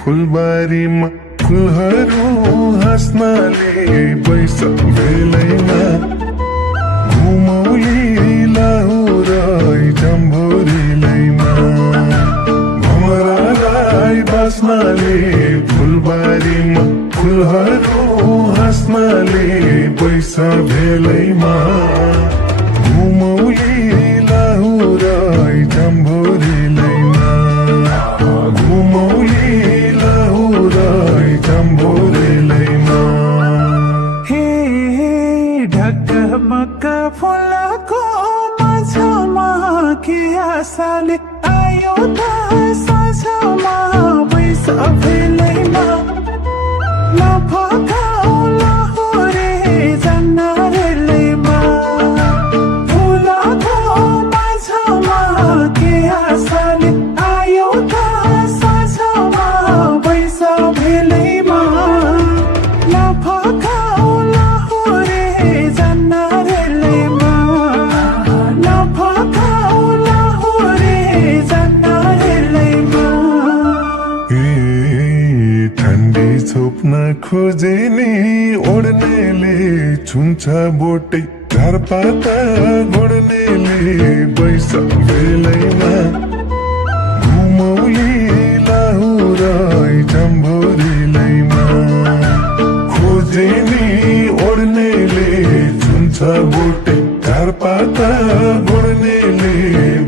फुलबारीमा फुलहरू हाँस्नाले बैस बेलैमा घुमौली लाहुरै जम्भोरीलैमा भमरालाई बास्नाले फुलबारीमा फुलहरू हाँस्नाले बैस बेलैमा घुमौली लाहुरै जम्भोरीलैमा घुमौली लाहुरै जम्भोरीलैमा हे ढकमक फुलको माझमा के आशाले आयो त साँझमा बैस बेलैमा नफकाऊ लाहुरे जन्नरेलैमा फुलको माझमा के आशाले आयो त साँझमा बैस बेलैमा नफकाऊ लाहुरे जन्नरेलैमा नफकाऊ लाहुरे जन्नरेलैमा ठन्डी छोप्न खोजे नि ओढ्नेले छुन्छ बोटै घरपाता गोड्नेले बैस बेलैमा घुमौली लाहुरै जम्भोरीलैमा खोजे नि ओढ्नेले छुन्छ बोटै घरपाता गोड्नेले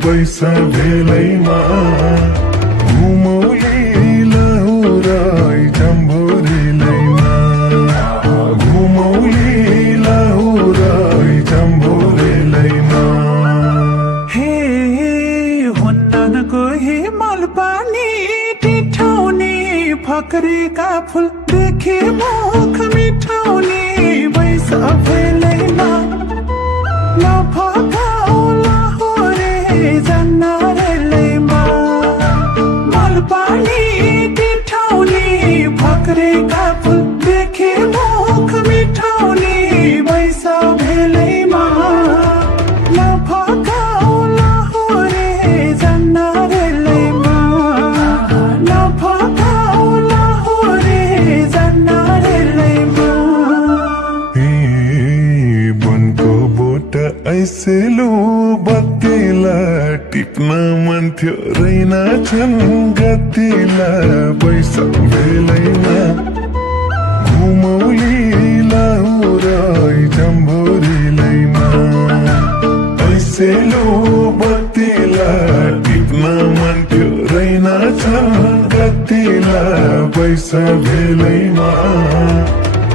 बैस बेलैमा घुमौली लाहुरै जम्भोरीलैमा घुमौली लाहुरै जम्भोरीलैमा हे हुन्न कोही मलपानी टिठाउने फक्रेका फुल देखे मुख मिठाउने बैस बेलैमा नफकाऊ लाहुरे जन्नरेलैमा मलपानी टिठाउने फक्रेका फुल देखे मुख मिठाउने बैस बेलैमा नफकाऊ लाहुरे जन्नरेलैमा नफकाऊ लाहुरे जन्नरेलैमा बनको बोट ऐसेलो बत्तीला टिप्न मन थियो रैना छन् गतिला बैस बेलैमा घुमौली लाहुरै जम्भोरीलैमा ऐसेलो बत्तीला टिप्न मन थियो रैना छन् गतिला बैस बेलैमा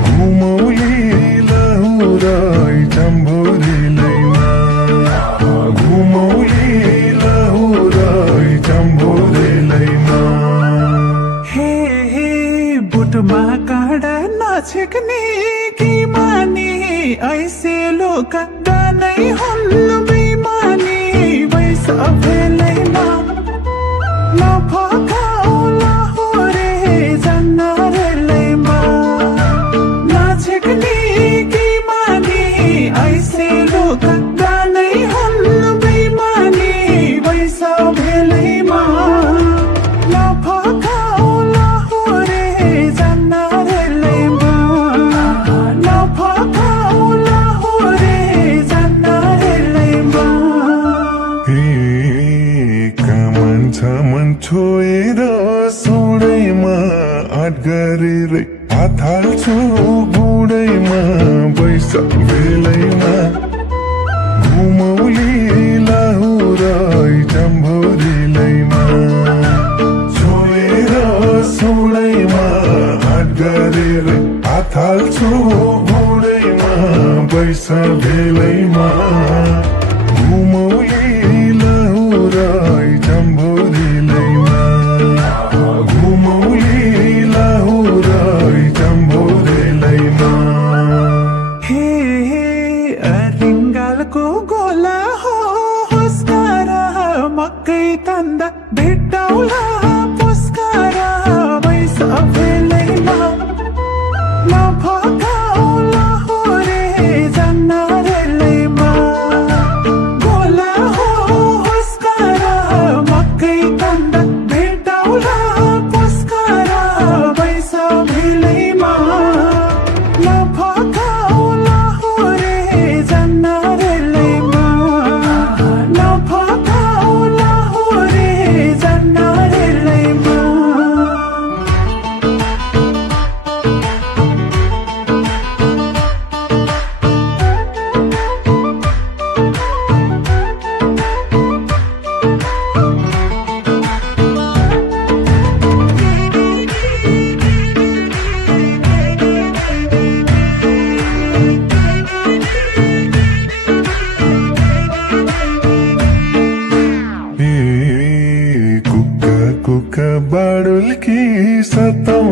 घुमौली लाहुरै जम्भोरीलैमा घुमौली लाहुरै जम्भोरीलैमा हे बुटमा काँडा नछेक्ने कि माने ऐसे लोक नै हुन् बेमानी बैस बेलैमा नफकाऊ लाहुरे जन्नरेलैमा नछेक्ने कि माने ऐसे लोक नै हुन् बेमानी बैस बेलैमा नफकाऊ लाहुरे जन्नरेलैमा नफकाऊ लाहुरे जन्नरेलैमा कामन छ मन छोएर सोडैमा आँट गरेर हात हाल्छु बुढैमा बैस बेलैमा घुमौली लाहुरै जम्भोरीलैमा छोएर सोडैमा आँट गरेर हात हाल्छु बुढैमा बैस बेलैमा घुमौली लाहुरै जम्भोरीलैमा घुमौली लाहुरै जम्भोरीलैमा हे रिङ्गालको गोला हो हुस्कारा मकै तन्दा भेट्टाउला पुस्कारा बैस बेलैमा नफकाऊ लाहुरे जन्नरेलैमा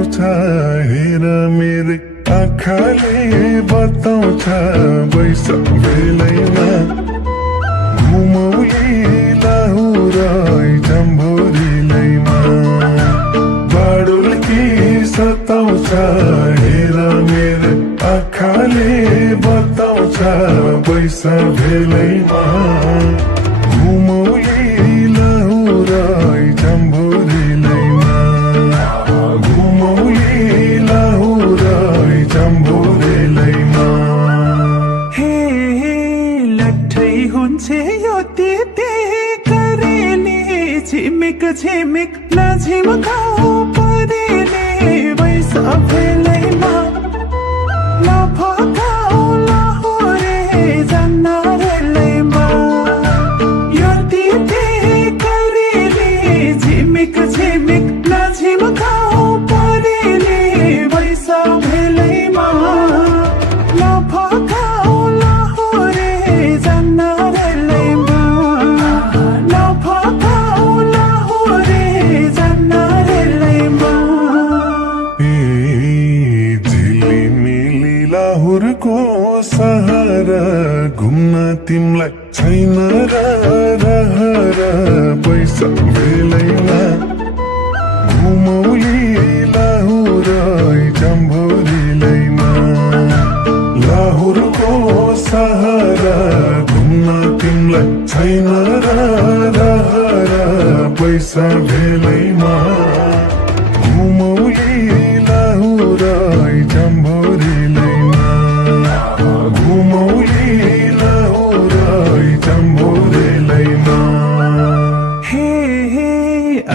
सताउँछ हेर मेरो आँखाले बताउँछ बैस बेलैमा घुमौली लाहुर जम्भोरिलैमा बाडुल्की सताउँछ हेर मेरो आँखाले बताउँछ बैस बेलैमा घुमौली लाहुर जम्भोरिलैमा घुमौली लाहुर जम्भोरिलैमा हे लट्ठै हुन्छ यो त्यति करेले झिमिक झिमिक नझिमकाउ परेले बैस बेलैमा नफकाउ लाहुरे जन्नारेलैमा यो त्यति करेले झिमिक झिमिक नझिमकाउ परेले बैस बेलैमा नफकाउ लाहुरे जन्नारेलैमा नफकाउ लाहुरे जन्नारेलैमा झिलिमिली लाहुरको सहारा घुम्न तिमलाई छैन र रहर पैस बेलैमा घुमौली लाहुर जम्भोरिलैमा लाहुरको सहारा घुम्न तिमलाई छैन र रहर पैस बेलैमा घुमौली लाहुर जम्भोरिलैमा घुमौली लाहुर जम्भोरिलैमा हे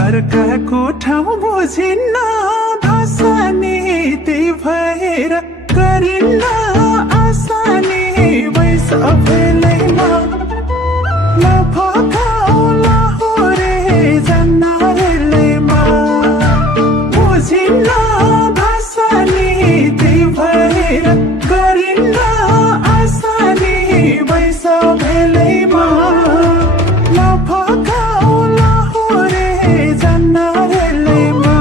अर्काको ठाउँ बुझिन्न भाषा नि त्यही भएर गरिन्न आसानी बैस बेलैमा नफकाउ लाहुरे जन्नारेलैमा बुझिन्न भाषा नि त्यही भएर गरिन्न आसानी बैस बेलैमा नफकाउ लाहुरे जन्नारेलैमा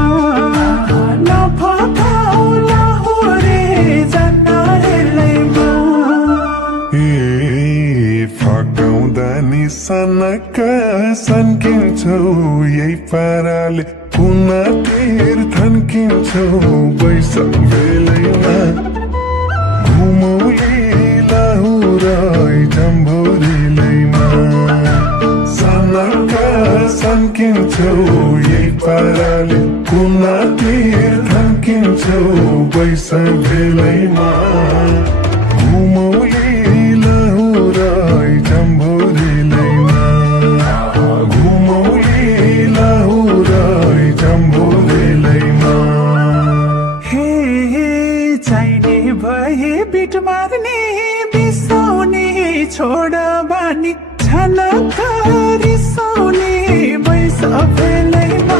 नफकाउ लाहुरे जन्नारेलैमा फकाउँदा निसनक सन्किन्छौ यही पाराले पुनः तिर थन्किन्छौ बैस बेलैमा घुमौली लाहुर जम्भोरिलैमा सनक सन्किन्छौ यही पाराले पुनः तिर थन्किन्छौ बैस बेलैमा घुमौली लाहुर जम्भोरिलैमा घुमौली लाहुर जम्भोरिलैमा हे चाहिने भए बिट मार्ने बिसाउने छोड बानी छनक रिसाउने बैस बेलैमा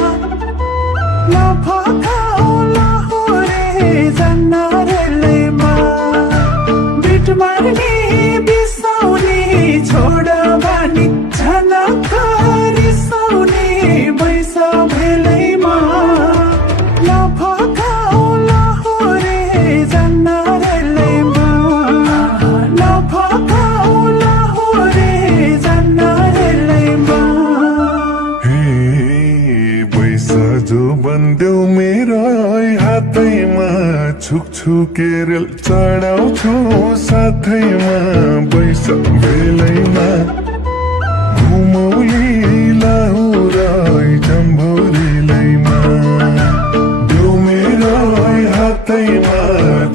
नफकाउ लाहुरे जन्नारेलैमा बिट मार्ने बिसाउने छोड बानी छनक रिसाउने बैस बेलैमा नफकाउ लाहुरे जन्नारेलैमा नफकाउ लाहुरे जन्नारेलैमा हे बैस जो बन्देऊ मेरो हातैमा छुकछुकेर चढाउँछु साथैमा बैस बेलैमा घुमौली लाहुर जम्भोरिलैमा देऊ मेरो हातैमा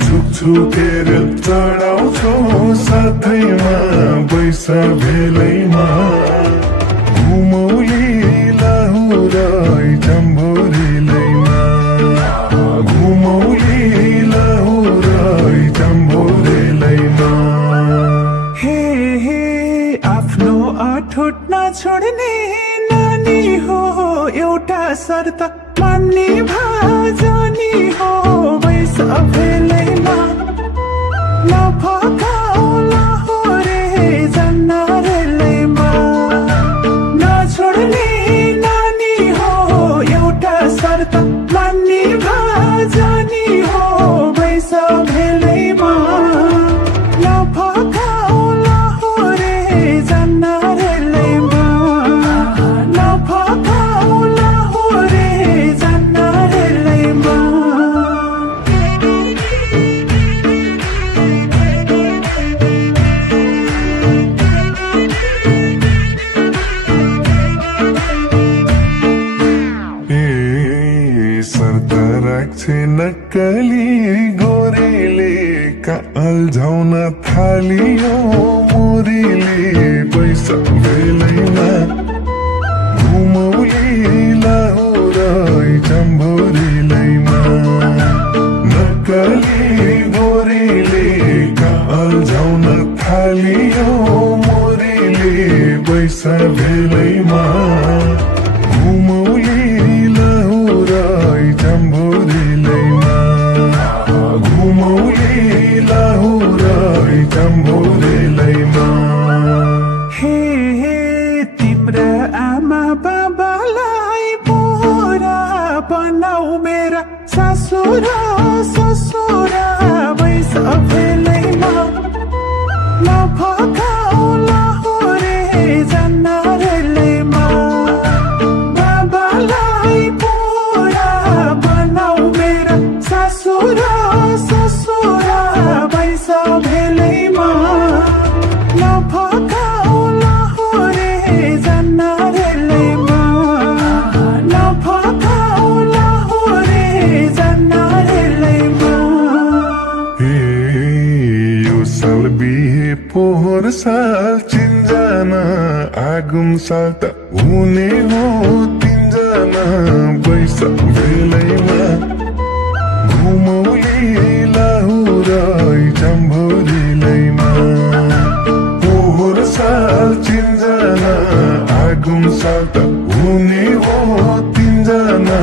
छुकछुकेर चढाउँछु साथैमा बैस बेलैमा घुमौली लाहुर जम्भोरिलैमा घुमौली लाहुर जम्भोरिलैमा हे आफ्नो अठोट नछोड्ने नानी हो एउटा शर्त मान्ने भाजनी हो बैस बेलैमा नफकाउ लाहुरे जन्नारेलैमा नछोड्ने नानी हो एउटा शर्त मान्ने भाजनी नक्कली गोरीले अल्झाउन थालियो मोरीले पैसा बेलैमा घुमौली लाहुरै चम्भोरीलैमा नक्कली गोरीले अल्झाउन थालियो मोरीले पैसा बेलैमा घुमौली लाहुरै चम्भोरीलैमा घुमौली लाहुरै चम्भोरीलैमा हे तिम्रा आमा बाबालाई पोरा बनाऊ मेरा ससुरा ससुरा बैस भेलैमा नफकाऊ लाहुरे जान्न रेलैमा बाबालाई पोरा बनाऊ मेरा ससुरा ससुरा बैस भेलैमा नफकाऊ लाहुरे जान्न रेलैमा नफकाऊ लाहुरे जान्न रेलैमा हे यो साल बिहे पोहोर साल चिन्जना आगुम साल त हुने हो तिनजना बैस बेलैमा घुमौली लाहुरै चम्भोरीलैमा पोहोर साल चिन्जना आगुम साल त हुने हो तिनजना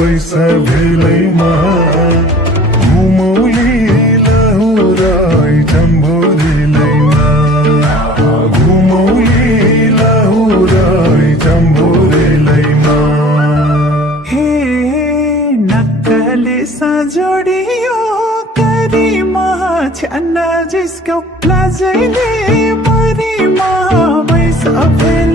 बैस बेलैमा घुमौली लाहुरै चम्भोरीलैमा घुमौली लाहुरै चम्भोरीलैमा हे नक्कले सजोडियो करिमा छ्यान्न जिस्क्यौ लाजैले मरिमा बैस भेल